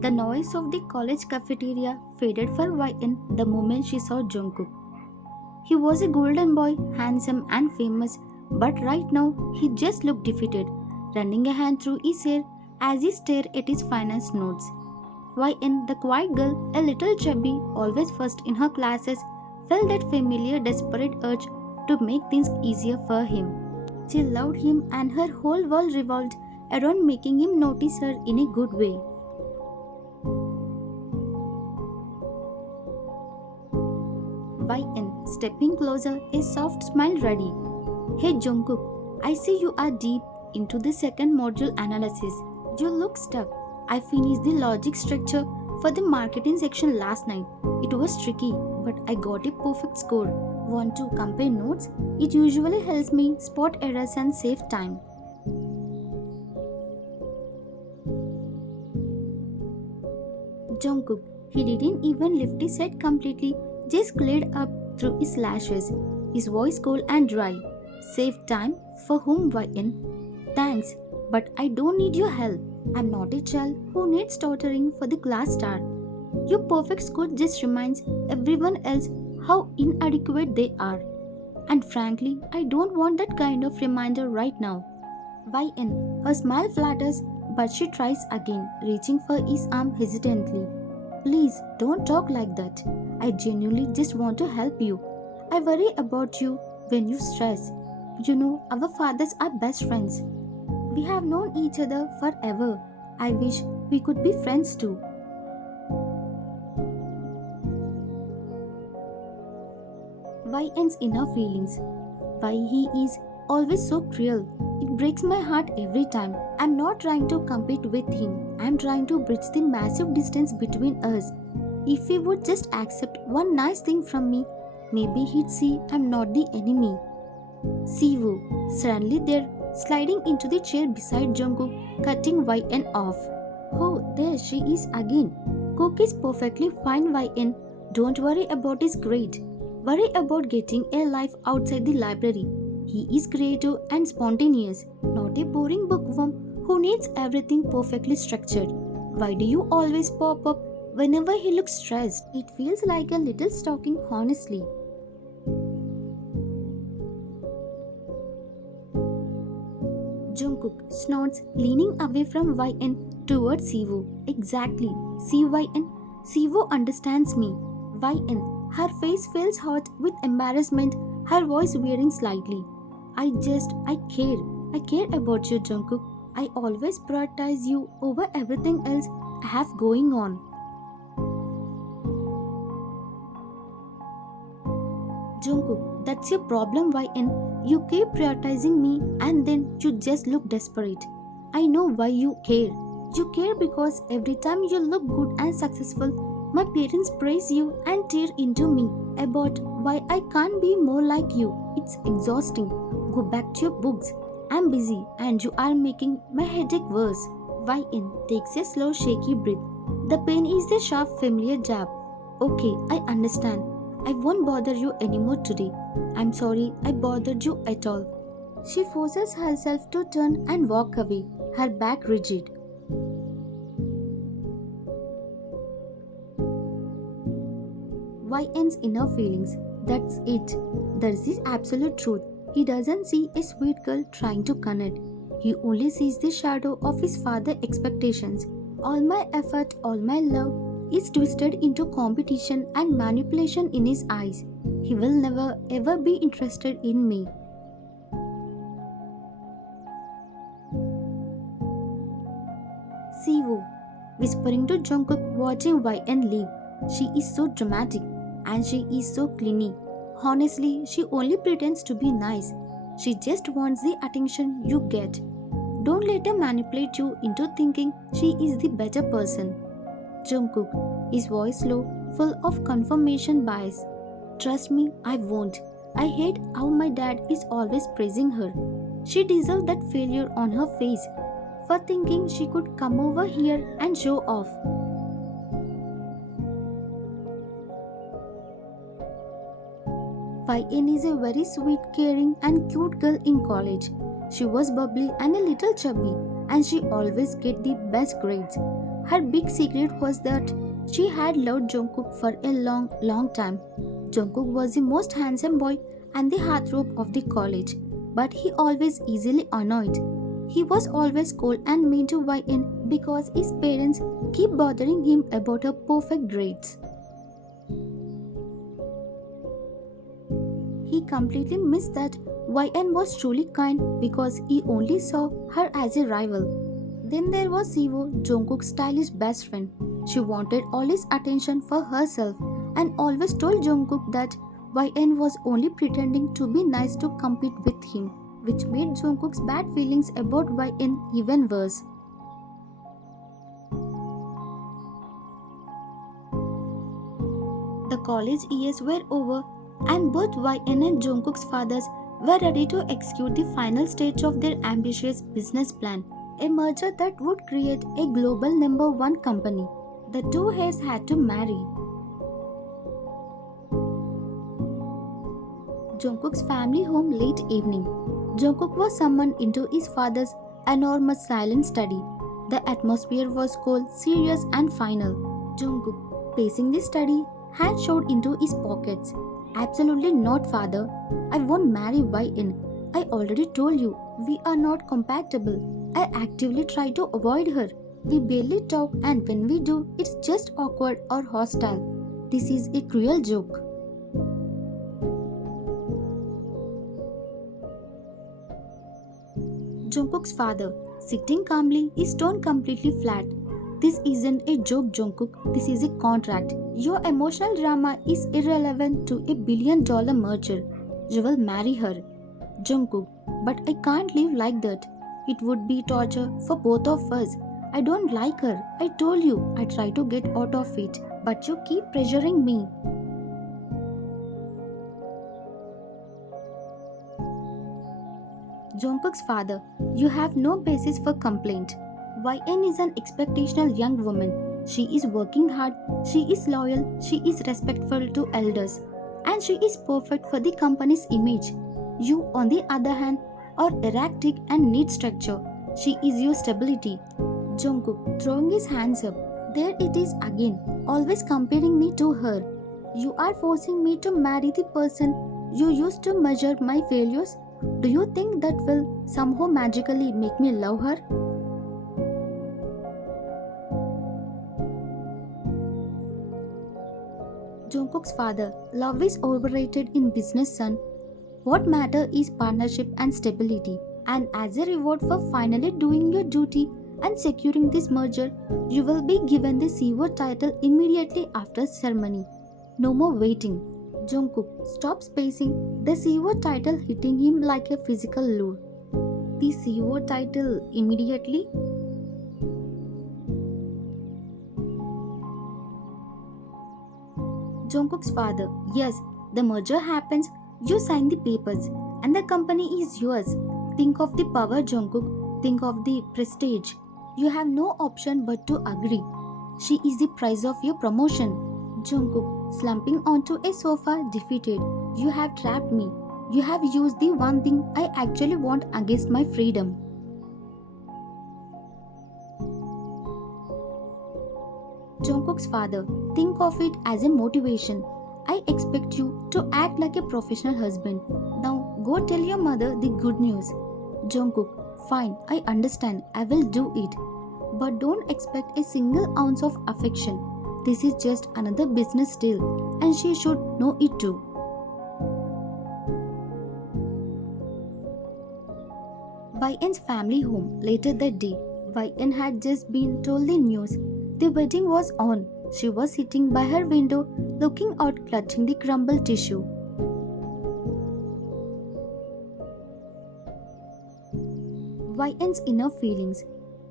The noise of the college cafeteria faded for YN the moment she saw Jungkook. He was a golden boy, handsome and famous, but right now he just looked defeated, running a hand through his hair as he stared at his finance notes. YN, the quiet girl, a little chubby, always first in her classes, felt that familiar desperate urge to make things easier for him. She loved him and her whole world revolved around making him notice her in a good way. YN, stepping closer, a soft smile ready. Hey Jungkook, I see you are deep into the second module analysis. You look stuck. I finished the logic structure for the marketing section last night. It was tricky, but I got a perfect score. Want to compare notes? It usually helps me spot errors and save time. Jungkook, he didn't even lift his head completely, just glared up through his lashes. His voice cold and dry. Save time? For whom, YN? Thanks, but I don't need your help. I'm not a child who needs tutoring for the class star. Your perfect score just reminds everyone else how inadequate they are. And frankly, I don't want that kind of reminder right now. YN, her smile flatters, but she tries again, reaching for his arm hesitantly. Please don't talk like that. I genuinely just want to help you. I worry about you when you stress. You know, our fathers are best friends. We have known each other forever. I wish we could be friends too. YN's inner feelings. Why he is always so cruel. It breaks my heart every time. I'm not trying to compete with him. I'm trying to bridge the massive distance between us. If he would just accept one nice thing from me, maybe he'd see I'm not the enemy. Siwoo, suddenly there, sliding into the chair beside Jungkook, cutting YN off. Oh, there she is again. Cook is perfectly fine, YN. Don't worry about his grade. Worry about getting a life outside the library. He is creative and spontaneous, not a boring bookworm who needs everything perfectly structured. Why do you always pop up whenever he looks stressed? It feels like a little stalking, honestly. Jungkook snorts, leaning away from YN towards Siwoo. Exactly. See YN? Siwoo understands me. YN. Her face feels hot with embarrassment, her voice veering slightly. I care. I care about you, Jungkook. I always prioritize you over everything else I have going on. Jungkook, that's your problem, YN. You keep prioritizing me and then you just look desperate. I know why you care. You care because every time you look good and successful, my parents praise you and tear into me about why I can't be more like you. It's exhausting. Go back to your books. I'm busy and you are making my headache worse. YN takes a slow shaky breath. The pain is the sharp familiar jab. Okay, I understand. I won't bother you anymore today. I'm sorry I bothered you at all. She forces herself to turn and walk away, her back rigid. YN's inner feelings. That's it. There's this absolute truth. He doesn't see a sweet girl trying to connect. He only sees the shadow of his father's expectations. All my effort, all my love is twisted into competition and manipulation in his eyes. He will never ever be interested in me. Siwoo, whispering to Jungkook watching YN leave. She is so dramatic and she is so clingy. Honestly, she only pretends to be nice. She just wants the attention you get. Don't let her manipulate you into thinking she is the better person. Jungkook, his voice low, full of confirmation bias. Trust me, I won't. I hate how my dad is always praising her. She deserved that failure on her face for thinking she could come over here and show off. YN is a very sweet, caring and cute girl in college. She was bubbly and a little chubby and she always get the best grades. Her big secret was that she had loved Jungkook for a long, long time. Jungkook was the most handsome boy and the heartthrob of the college, but he always easily annoyed. He was always cold and mean to YN because his parents keep bothering him about her perfect grades. He completely missed that YN was truly kind because he only saw her as a rival. Then there was Siwo, Jungkook's stylish best friend. She wanted all his attention for herself and always told Jungkook that YN was only pretending to be nice to compete with him, which made Jungkook's bad feelings about YN even worse. The college years were over, and both YN and Jungkook's fathers were ready to execute the final stage of their ambitious business plan, a merger that would create a global number one company. The two heirs had to marry. Jungkook's family home late evening. Jungkook was summoned into his father's enormous silent study. The atmosphere was cold, serious, and final. Jungkook, pacing the study, hand shoved into his pockets. Absolutely not, father. I won't marry YN. I already told you, we are not compatible. I actively try to avoid her. We barely talk, and when we do, it's just awkward or hostile. This is a cruel joke. Jungkook's father, sitting calmly, his tone completely flat. This isn't a joke, Jungkook. This is a contract. Your emotional drama is irrelevant to a $1 billion merger. You will marry her. Jungkook, but I can't live like that. It would be torture for both of us. I don't like her. I told you I try to get out of it, but you keep pressuring me. Jungkook's father, you have no basis for complaint. YN is an expectational young woman. She is working hard, she is loyal, she is respectful to elders, and she is perfect for the company's image. You, on the other hand, are erratic and need structure. She is your stability. Jungkook, throwing his hands up. There it is again, always comparing me to her. You are forcing me to marry the person you used to measure my failures. Do you think that will somehow magically make me love her? Jungkook's father, love is overrated in business, son. What matter is partnership and stability. And as a reward for finally doing your duty and securing this merger, you will be given the CEO title immediately after ceremony. No more waiting. Jungkook, stop spacing. The CEO title hitting him like a physical lure. The CEO title immediately? Jungkook's father, yes, the merger happens, you sign the papers, and the company is yours. Think of the power, Jungkook. Think of the prestige. You have no option but to agree. She is the price of your promotion. Jungkook, slumping onto a sofa, defeated. You have trapped me. You have used the one thing I actually want against my freedom. Jungkook's father, think of it as a motivation. I expect you to act like a professional husband. Now go tell your mother the good news. Jungkook, fine, I understand, I will do it. But don't expect a single ounce of affection. This is just another business deal, and she should know it too. YN's family home later that day. YN had just been told the news. The wedding was on. She was sitting by her window, looking out, clutching the crumbled tissue. YN's inner feelings.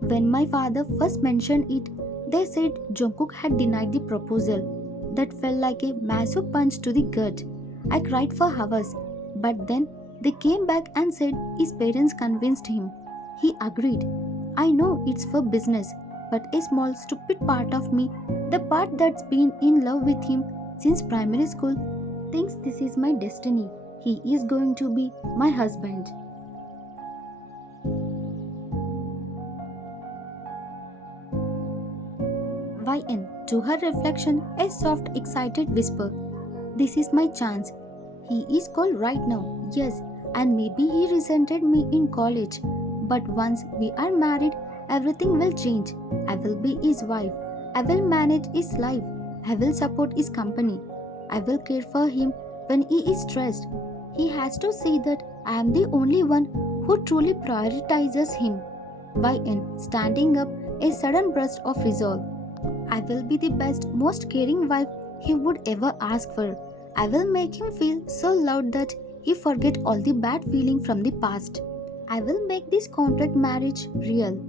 When my father first mentioned it, they said Jungkook had denied the proposal. That felt like a massive punch to the gut. I cried for hours, but then they came back and said his parents convinced him. He agreed. I know it's for business, but a small stupid part of me, the part that's been in love with him since primary school, thinks this is my destiny. He is going to be my husband. YN. To her reflection, a soft, excited whisper. This is my chance. He is cold right now, yes, and maybe he resented me in college. But once we are married, everything will change. I will be his wife. I will manage his life. I will support his company. I will care for him when he is stressed. He has to see that I am the only one who truly prioritizes him. YN, standing up, a sudden burst of resolve. I will be the best, most caring wife he would ever ask for. I will make him feel so loved that he forget all the bad feeling from the past. I will make this contract marriage real.